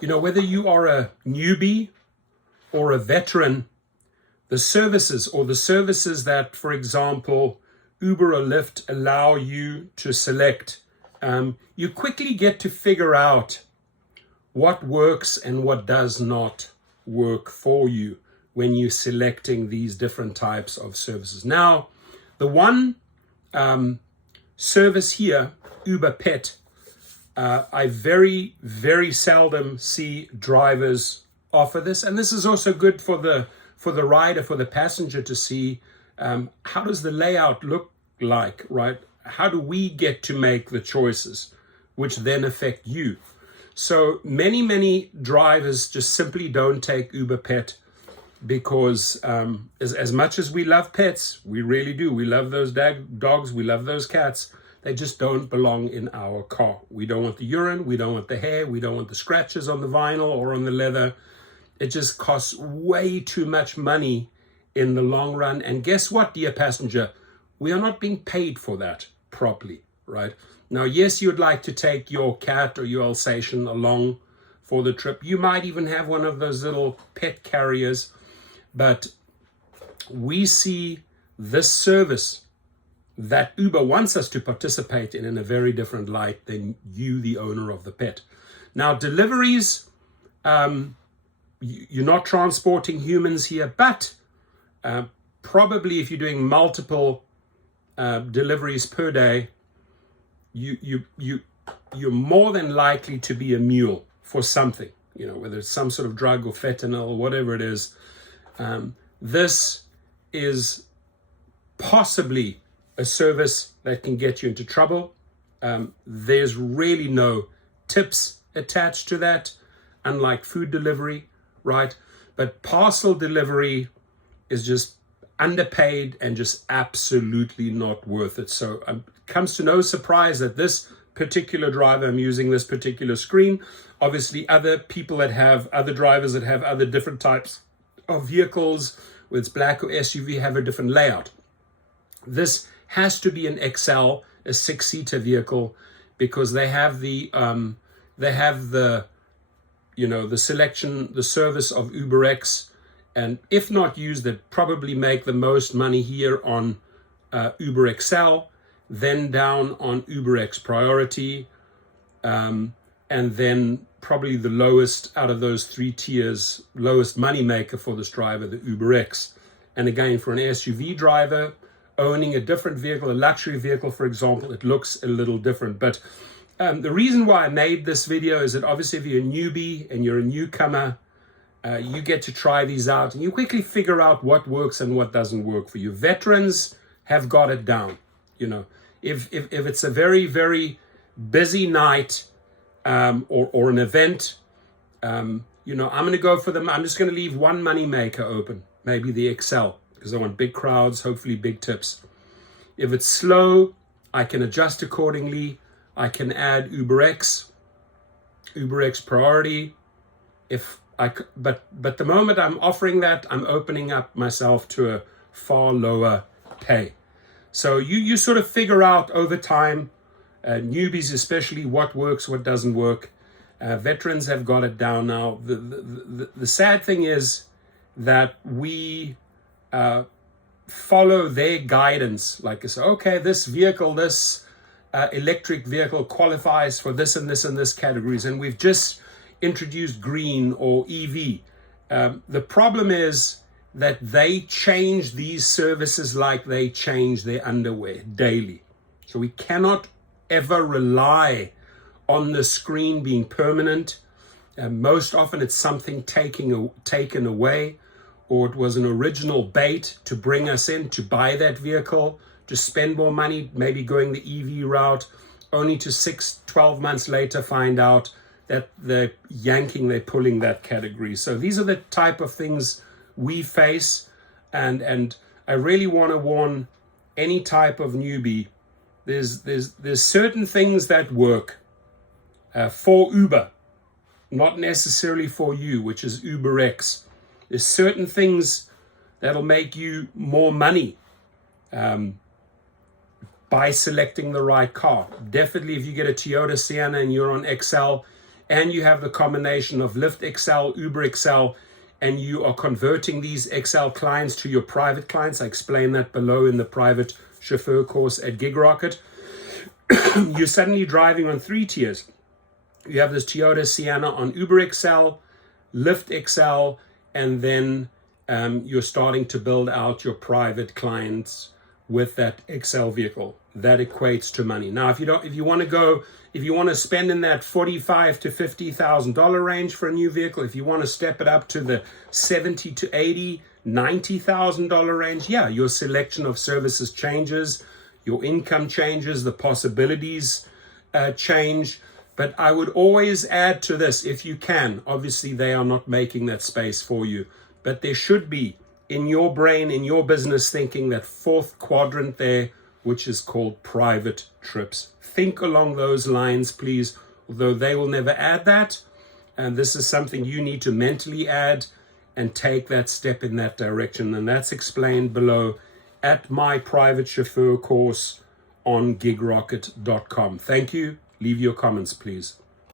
Whether you are a newbie or a veteran, the services that, for example, Uber or Lyft allow you to select, you quickly get to figure out what works and what does not work for you when you're selecting these different types of services. Now, the one service here, Uber Pet, I very, very seldom see drivers offer this. And this is also good for the rider, for the passenger to see how does the layout look like, right? How do we get to make the choices which then affect you? So many drivers just simply don't take Uber Pet because as much as we love pets, we really do. We love those dogs, we love those cats. They just don't belong in our car. We don't want the urine, we don't want the hair, we don't want the scratches on the vinyl or on the leather. It just costs way too much money in the long run. And guess what, dear passenger? We are not being paid for that properly, right? Now, yes, you'd like to take your cat or your Alsatian along for the trip. You might even have one of those little pet carriers, but we see this service that Uber wants us to participate in a very different light than you, the owner of the pet. Now, deliveries, you're not transporting humans here, but probably if you're doing multiple deliveries per day, you're more than likely to be a mule for something, whether it's some sort of drug or fentanyl, whatever it is. This is possibly a service that can get you into trouble. There's really no tips attached to that, unlike food delivery, right? But parcel delivery is just underpaid and just absolutely not worth it. So it comes to no surprise that this particular driver, I'm using this particular screen, obviously other people that have, other drivers that have other different types of vehicles, whether it's black or SUV, have a different layout. This has to be an XL, a 6-seater vehicle, because they have the selection, the service of UberX, and if not used, they probably make the most money here on Uber XL, then down UberX Priority, and then probably the lowest out of those 3 tiers, lowest money maker for this driver, the UberX. And again, for an SUV driver, owning a different vehicle, a luxury vehicle, for example, it looks a little different. But the reason why I made this video is that obviously if you're a newbie and you're a newcomer, you get to try these out and you quickly figure out what works and what doesn't work for you. Veterans have got it down. If it's a very, very busy night or an event, I'm going to go for them. I'm just going to leave one money maker open, maybe the XL, because I want big crowds, hopefully big tips. If it's slow, I can adjust accordingly. I can add UberX Priority. But the moment I'm offering that, I'm opening up myself to a far lower pay. So you sort of figure out over time, newbies especially, what works, what doesn't work. Veterans have got it down now. The sad thing is that we follow their guidance. Like I say, okay, this vehicle, this electric vehicle qualifies for this and this and this categories, and we've just introduced green or EV. The problem is that they change these services like they change their underwear daily. So we cannot ever rely on the screen being permanent. Most often it's something taken away, or it was an original bait to bring us in to buy that vehicle, to spend more money, maybe going the EV route, only to 6-12 months later find out that they're pulling that category. So these are the type of things we face, and I really want to warn any type of newbie. There's certain things that work for Uber, not necessarily for you, which is UberX. There's certain things that'll make you more money by selecting the right car. Definitely if you get a Toyota Sienna and you're on XL, and you have the combination of Lyft XL, Uber XL, and you are converting these XL clients to your private clients. I explain that below in the private chauffeur course at GigRocket. You're suddenly driving on 3 tiers. You have this Toyota Sienna on Uber XL, Lyft XL, and then you're starting to build out your private clients with that XL vehicle. That equates to money. Now, if you want to spend in that $45,000 to $50,000 range for a new vehicle, if you want to step it up to the $70,000 to $80,000, $90,000 range, yeah, your selection of services changes, your income changes, the possibilities change. But I would always add to this, if you can. Obviously, they are not making that space for you, but there should be in your brain, in your business thinking, that 4th quadrant there, which is called private trips. Think along those lines, please, although they will never add that. And this is something you need to mentally add and take that step in that direction. And that's explained below at my private chauffeur course on gigrocket.com. Thank you. Leave your comments, please.